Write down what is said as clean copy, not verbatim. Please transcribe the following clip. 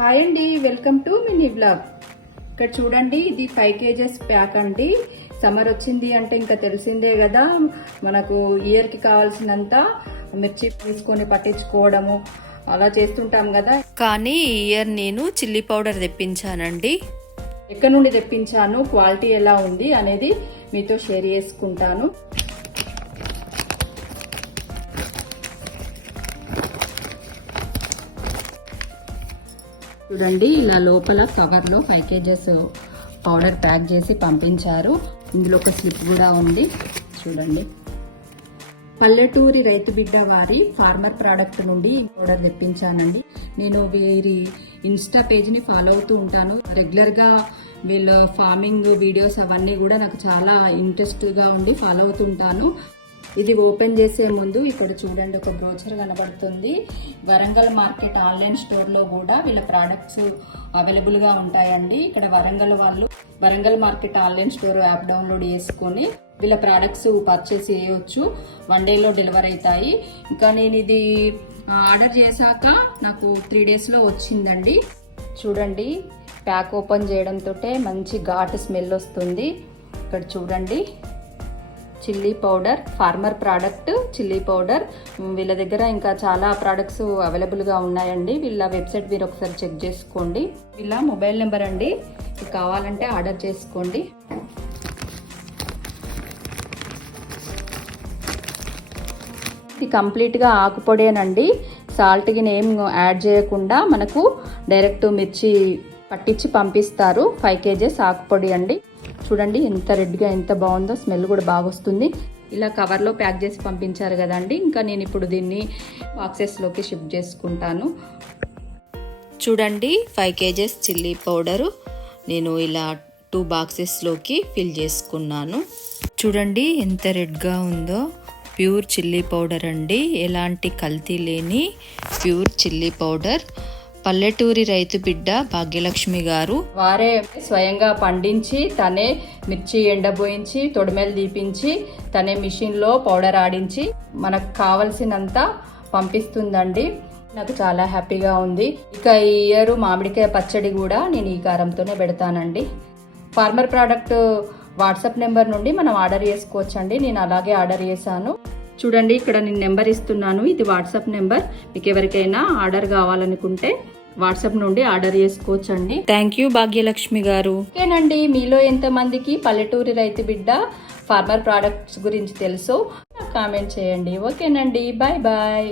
Hi అండి, welcome to mini blog. ఇక్కడ చూడండి, ఇది 5 kgs ప్యాక్ అండి. సమ్మర్ వచ్చింది అంటే ఇంకా తెలిసిందే కదా, మనకు ఇయర్కి కావాల్సినంత మిర్చి తీసుకొని పట్టించుకోవడము అలా చేస్తుంటాం కదా. కానీ ఈ ఇయర్ నేను చిల్లీ పౌడర్ తెప్పించానండి. ఎక్కడి నుండి తెప్పించాను, క్వాలిటీ ఎలా ఉంది అనేది మీతో షేర్ చేసుకుంటాను. చూడండి, ఇలా లోపల కవర్లో 5 kgs పౌడర్ ప్యాక్ చేసి పంపించారు. ఇందులో ఒక స్లిప్ కూడా ఉంది. చూడండి, పల్లెటూరి రైతు బిడ్డ వారి ఫార్మర్ ప్రోడక్ట్ నుండి పౌడర్ తెప్పించానండి. నేను వీరి ఇన్స్టా పేజ్ని ఫాలో అవుతూ ఉంటాను. రెగ్యులర్గా వీళ్ళ ఫార్మింగ్ వీడియోస్ అవన్నీ కూడా నాకు చాలా ఇంట్రెస్ట్గా ఉండి ఫాలో అవుతుంటాను. ఇది ఓపెన్ చేసే ముందు ఇక్కడ చూడండి, ఒక బ్రోచర్ కనబడుతుంది. వరంగల్ మార్కెట్ ఆన్లైన్ స్టోర్లో కూడా వీళ్ళ ప్రోడక్ట్స్ అవైలబుల్గా ఉంటాయండి. ఇక్కడ Warangal market online store app download చేసుకొని వీళ్ళ ప్రోడక్ట్స్ పర్చేస్ చేయవచ్చు. 1 dayలో డెలివరీ అవుతాయి. ఇంకా నేను ఇది ఆర్డర్ చేశాక నాకు 3 daysలో వచ్చిందండి. చూడండి, ప్యాక్ ఓపెన్ చేయడంతో మంచి ఘాటు స్మెల్ వస్తుంది. ఇక్కడ చూడండి, chilli powder, farmer product chilli powder. వీళ్ళ దగ్గర ఇంకా చాలా ప్రోడక్ట్స్ అవైలబుల్గా ఉన్నాయండి. వీళ్ళ వెబ్సైట్ మీరు ఒకసారి చెక్ చేసుకోండి. వీళ్ళ మొబైల్ నెంబర్ అండి, మీకు కావాలంటే ఆర్డర్ చేసుకోండి. ఇది కంప్లీట్గా ఆకుపొడేనండి. సాల్ట్కి ఏం యాడ్ చేయకుండా మనకు డైరెక్ట్ మిర్చి పట్టించి పంపిస్తారు. 5 kgs ఆకుపొడి అండి. చూడండి ఎంత రెడ్గా ఎంత బాగుందో, స్మెల్ కూడా బాగా వస్తుంది. ఇలా కవర్లో ప్యాక్ చేసి పంపించారు కదండి. ఇంకా నేను ఇప్పుడు దీన్ని బాక్సెస్లోకి షిఫ్ట్ చేసుకుంటాను. చూడండి, 5 kgs చిల్లీ పౌడరు నేను ఇలా 2 బాక్సెస్లోకి ఫిల్ చేసుకున్నాను. చూడండి ఎంత రెడ్గా ఉందో. ప్యూర్ చిల్లీ పౌడర్ అండి, ఎలాంటి కల్తీ లేని ప్యూర్ చిల్లీ పౌడర్. పల్లెటూరి రైతు బిడ్డ భాగ్యలక్ష్మి గారు వారే స్వయంగా పండించి, తనే మిర్చి ఎండబోయించి, తొడిమెలు తీపించి, తనే మిషన్లో పౌడర్ ఆడించి మనకు కావలసినంత పంపిస్తుందండి. నాకు చాలా హ్యాపీగా ఉంది. ఇక ఈ ఇయర్ మామిడికాయ పచ్చడి కూడా నేను ఈ కారంతోనే పెడతానండి. ఫార్మర్ ప్రోడక్ట్ వాట్సాప్ నెంబర్ నుండి మనం ఆర్డర్ చేసుకోవచ్చండి. నేను అలాగే ఆర్డర్ చేశాను. చూడండి, ఇక్కడ నేను నెంబర్ ఇస్తున్నాను. ఇది వాట్సాప్ నెంబర్. మీకు ఎవరికైనా ఆర్డర్ కావాలనుకుంటే వాట్సాప్ నుండి ఆర్డర్ చేసుకోవచ్చండి. థ్యాంక్ యూ భాగ్యలక్ష్మి గారు. ఓకేనండి, మీలో ఎంతమందికి పల్లెటూరి రైతు బిడ్డ ఫార్మర్ ప్రోడక్ట్స్ గురించి తెలుసో కామెంట్ చేయండి. ఓకేనండి, బాయ్ బాయ్.